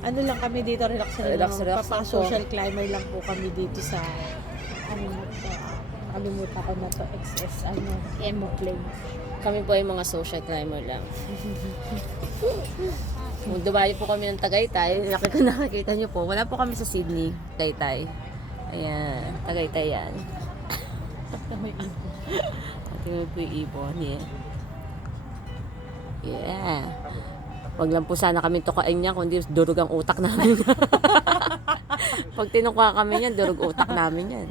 Ano lang kami dito, relax na Relax, lang. relax lang po. Social climber lang po kami dito sa ano na to, kalimutan ko na to, XS, Emo Play. Kami po ay mga social climber lang. Kung dumayo po kami ng Tagaytay, nakikita nyo po, wala po kami sa Sydney, Tagaytay. Ayan, Tagaytay yan. May ibon. Tingnan po yung ibon, yeah. Wag lang po sana kami tukain niya, kundi durog ang utak namin. Pag tinuka kami yan, durog utak namin yan.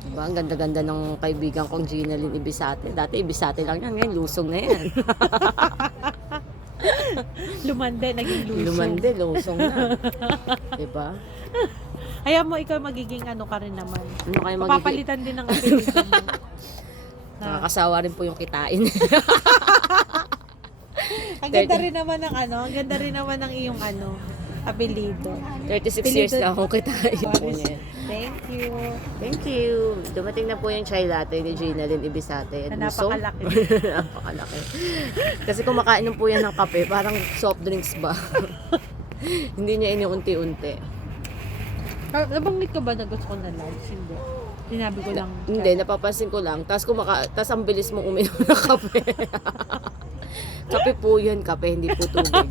Diba? Ang ganda-ganda ng kaibigan kong Ginalyn Ibisate. Dati Ibisate lang yan, ngayon lusong na yan. Lumande, naging lusong. Lumande, lusong na. Diba? Hayaan mo, ikaw magiging ano ka rin naman. Ano kayo magiging? Papalitan din ng apelido mo. Nakakasawa rin po yung kitain. Ang ganda rin naman ng ang ganda rin naman ng iyong apelido. 36 years na akong kitain po niya. Thank you. Thank you. Dumating na po yung chai latte ni Ginalyn Ibisate. Na napakalaki. Napakalaki. Kasi kumakain po yan ng kape, parang soft drinks ba? Hindi niya iniunti-unti. Nabanggit ka ba na gusto ko na lives? Hindi. Sinabi ko lang. Hindi, napapansin ko lang. Tapos ang bilis mong uminom ng kape. Kape po yun, kape, hindi po tubig.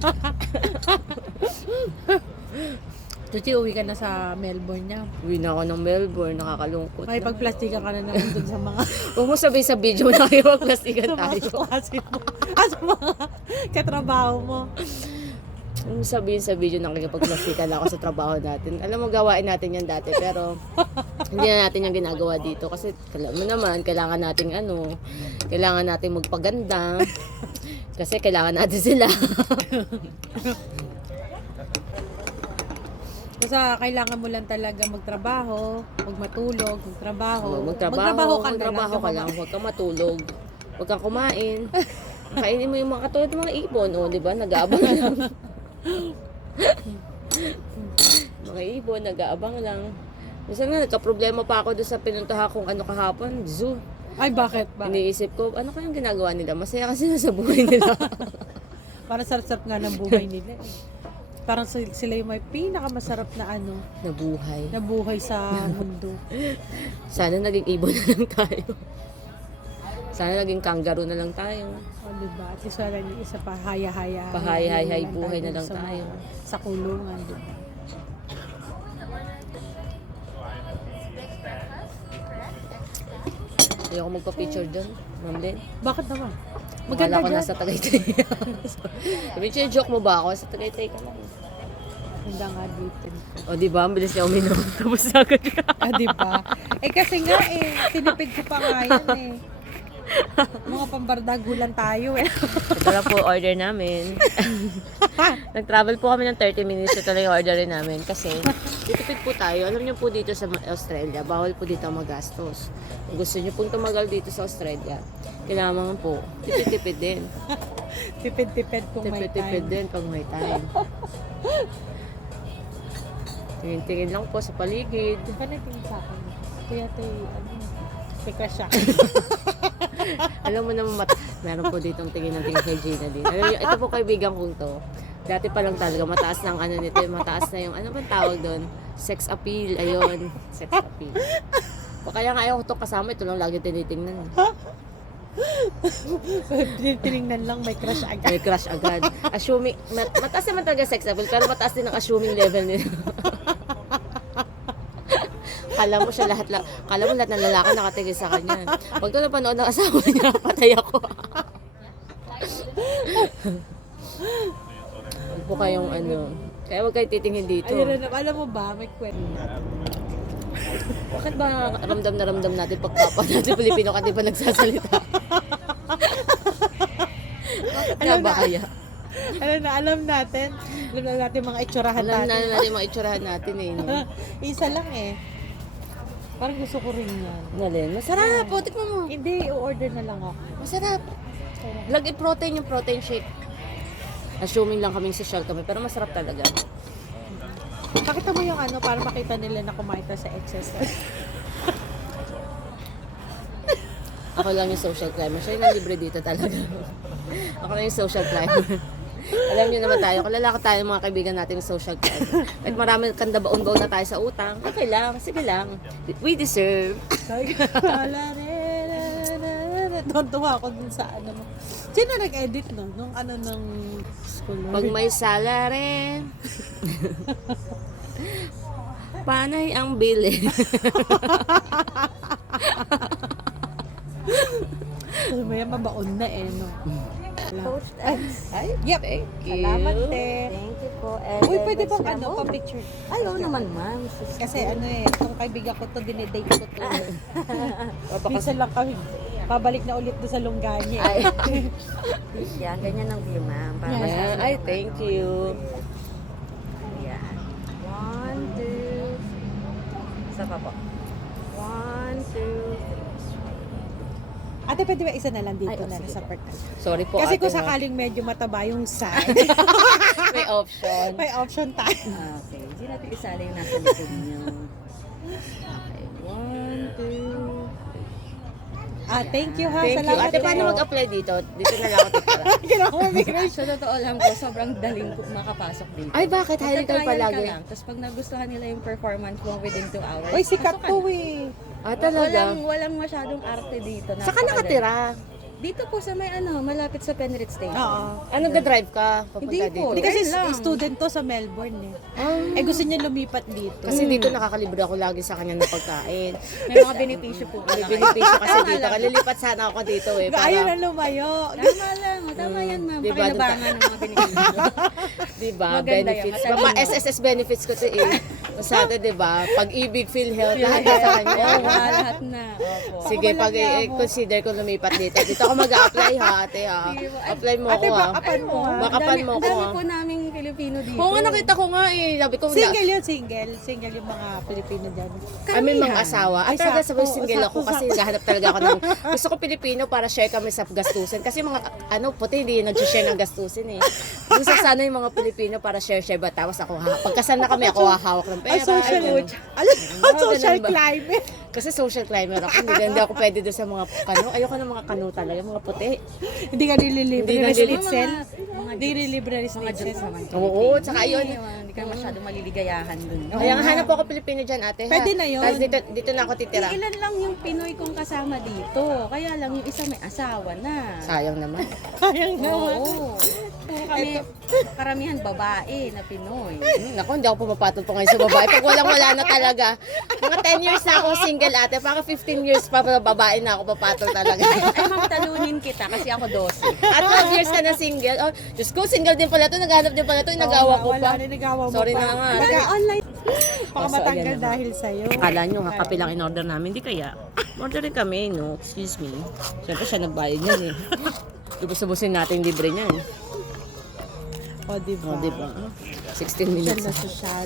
Tuti, uwi ka na sa Melbourne niya. Uwi na ako ng Melbourne, nakakalungkot. May pagplastikan ka na naman dun sa mga Huwag mo sabihin sa video na kayo magplastikan sa mga tayo. kaklase mo. Sa mga katrabaho mo. Huwag mo sabihin sa video na nakikipagplastikan ako sa trabaho natin. Alam mo, gawain natin yan dati, pero hindi na natin yung ginagawa dito. Kasi alam mo naman, kailangan nating kailangan nating magpaganda. Kasi kailangan natin sila. Kasi kailangan mo lang talaga magtrabaho, magmatulog, magtrabaho. Magtrabaho ka ka lang. Huwag kang matulog. Huwag kang kumain. Kainin mo yung mga katulad ng mga ibon. O, di ba? Nag-aabang lang. Mga ibon, nag-aabang lang. Minsan nga, nagka-problema pa ako doon sa pinuntahan kong kahapon, zoo. Ay, bakit? Iniisip ko, ano kayang ginagawa nila? Masaya kasi sa buhay nila. Parang sarap-sarap nga ng buhay nila. Parang sila yung may pinakamasarap na Na buhay. sa mundo. Sana naging ibon na lang tayo. Sana naging kangaroo na lang tayo. O, diba? At least wala yung isa pa, haya-haya. Pahay-hay buhay na lang sa tayo. Sa kulungan, diba? Ayoko magpa-picture doon, Ma'am Len. Bakit naman? Maganda Maganda ko dyan. nasa Tagaytay. Picture joke mo ba ako? Sa Tagaytay ka lang. Ganda nga dito. O, di ba? Ang bilis niya uminom. Tapos agad ka. Diba? Kasi nga tinipid ko pa nga yan Mga pambardagulan tayo Ito lang po order namin. Nag-travel po kami ng 30 minutes. Ito lang yung orderin namin. Kasi titipid po tayo. Alam niyo po dito sa Australia, bawal po dito magastos. Kung gusto niyo pong tumagal dito sa Australia, kailangan po tipid-tipid din. Tipid-tipid kung may Tipid-tipid time. din pag may time. Tingin-tingin lang po sa paligid. Panating sa akin. Kaya teka siya. Alam mo naman, meron po ditong tingin ng tingin kay Ginalyn. Alam niyo, ito po kaibigan kong to. Dati pa lang talaga, mataas ng nito, mataas na yung, ano bang tawag doon? Sex appeal, ayun. Sex appeal. Kaya nga ayaw ko itong kasama, ito lang lagi tinitingnan. Tinignan lang, may crush agad. May crush agad. Assuming, mataas naman talaga sex appeal, pero mataas din ang assuming level nila. Kala mo lahat ng lalaki nakatigil sa kanya. Pag ito napanood ng asawa niya, patay ako. Huwag po kayong kaya huwag kayo titingin dito. Ayun, alam mo ba, may kwento. Bakit ba ramdam na ramdam natin pagkapa natin Pilipino ka di ba nagsasalita? Bakit nga ba kaya? Alam natin mga itsurahan Alam natin. na natin mga itsurahan natin No? Isa lang Parang gusto ko rin yan. Nalin, masarap po, tikman mo. Hindi, i-order na lang ako. Masarap. Lagi protein yung protein shake. Assuming lang kaming social kami, pero masarap talaga. Pakita mo yung para makita nila na kumain tayo sa excess. Ako lang yung social climber. Siya yung libre dito talaga. Ako lang yung social climber. Alam niyo naman tayo, kalalaki tayo mga kaibigan natin yung social climber. At marami kanda baon-baon na tayo sa utang. Okay lang, sige lang. We deserve. Tuwa ako dun sa ano mo. Sino nag-edit no? Nung ano ng school. Pag may salary, panay ang bili. Maya mabaon na eh, no? Coach Ay, Yep. thank you. Salamat, te. Thank you po. And Uy, then, pwede bang gusto ano, mo? pa-picture? Ay, oo naman, ma'am. Sus- Kasi ano eh, itong kaibigan ko to, dinedate ko to. Minsan lang kami, pabalik na ulit doon sa Longganye. Ay, yan. Ganyan ang view, ma'am. Para Yeah. masabi Ay, naman. thank you. Yan. 1, 2. Isa pa po. 1, 2, 3. Ate, pwede ba isa na lang dito Ay, na sige sa po. part na? Sorry po, Kasi ate, kung no? sakaling medyo mataba yung side, May option. may option tayo. Okay. Hindi natin isala yung nasa likod niyo. Okay. 1, 2. Thank you ha. Thank you. Salamat Ate, paano po. mag-apply dito? Dito na lang ako titira. Ginawa mo migration. Sa totoo lang po, sobrang daling po makapasok dito. Ay, bakit? Hiring kayo Magta-trial palagi. ka lang. Tapos pag nagustuhan nila yung performance mo within 2 hours, Uy, sikat pasok ka to na. eh. Ah, talaga? Walang masyadong arte dito. Saan ka nakatira? Dito po sa may malapit sa Penrith Station. Oo. Ano nag-drive ka? Papunta Hindi dito? po. Hindi kasi Ayun lang. student to sa Melbourne eh. Ah, Eh gusto niya lumipat dito. kasi dito nakakalibre ako lagi sa kanya ng pagkain. May mga benepisyo po May pala. benepisyo kasi dito. Kalilipat sana ako dito eh. Ayaw na Para, lumayo. Tama lang. Tama yan, ma'am. Diba, Pakinabangan ng mga benepisyo. diba, Maganda yan, benefits. matalino. Mga SSS benefits ko to eh. Sa atin, diba? Pag-ibig, PhilHealth, lahat sa kanya. Oo, lahat na. Opo. Sige, Ako walang yamo. consider ko lumipat dito. Dito ako mag-a-apply ha, ate ha. Apply mo Ate, ako ha. bakapan mo ha. Bakapan mo Ang ako dami ha. po naming Pilipino dito. Oo nga, nakita ko nga eh. Sabi ko, Single yun, single. Single yung mga Pilipino dyan. may mga asawa. Ay, Ay, talaga sakto, sabay single ako sakto, kasi naghahanap talaga ako ng gusto ko Pilipino para share kami sa gastusin. Kasi mga puti hindi nag-share ng gastusin eh. Gusto sana yung mga Pilipino para share ba tapos ako pagkasal na kami ako hahawak ng pera. Ay, social, Ganun. social ganun ba? climate. Kasi social climber ako. Hindi ako pwede doon sa mga kano. Ayoko ng mga kano talaga, mga puti. Hindi ka nililibre Hindi na na schnitzel. mga Hindi nililibre na mga schnitzel. Diyos naman. Oo, tsaka yun. Hindi ka masyadong maliligayahan dun. Kaya nga hanap ako Pilipino dyan, ate. Ha? Pwede na yun. Tapos dito na ako titira. Ilan lang yung Pinoy kong kasama dito. Kaya lang yung isa may asawa na. Sayang naman. Sayang naman. Oo. Puro kami, karamihan babae na Pinoy. Naku, hindi ako pumapatol pa ngayon sa babae. Pag walang-wala na talaga. Mga 10 years na ako single, ate. Baka 15 years pa babae na ako papatol talaga. Ay, ma'am, talunin kita kasi ako 12. At 12 years ka na single. Oh, Diyos ko, single din pala to. Naghanap din pala to. Nagawa ko Wala pa. na, nagawa mo Sorry pa. na nga. Online. Baka Oh, so, matanggal ayan na. dahil sa'yo. Akala nyo, kape lang in-order namin. Di kaya. Orderin kami, no? Excuse me. Siyempre siya nagbayad niyan eh. Lubos-lubosin natin libre niyan. O, diba? O, diba? 16 Social minutes. na social.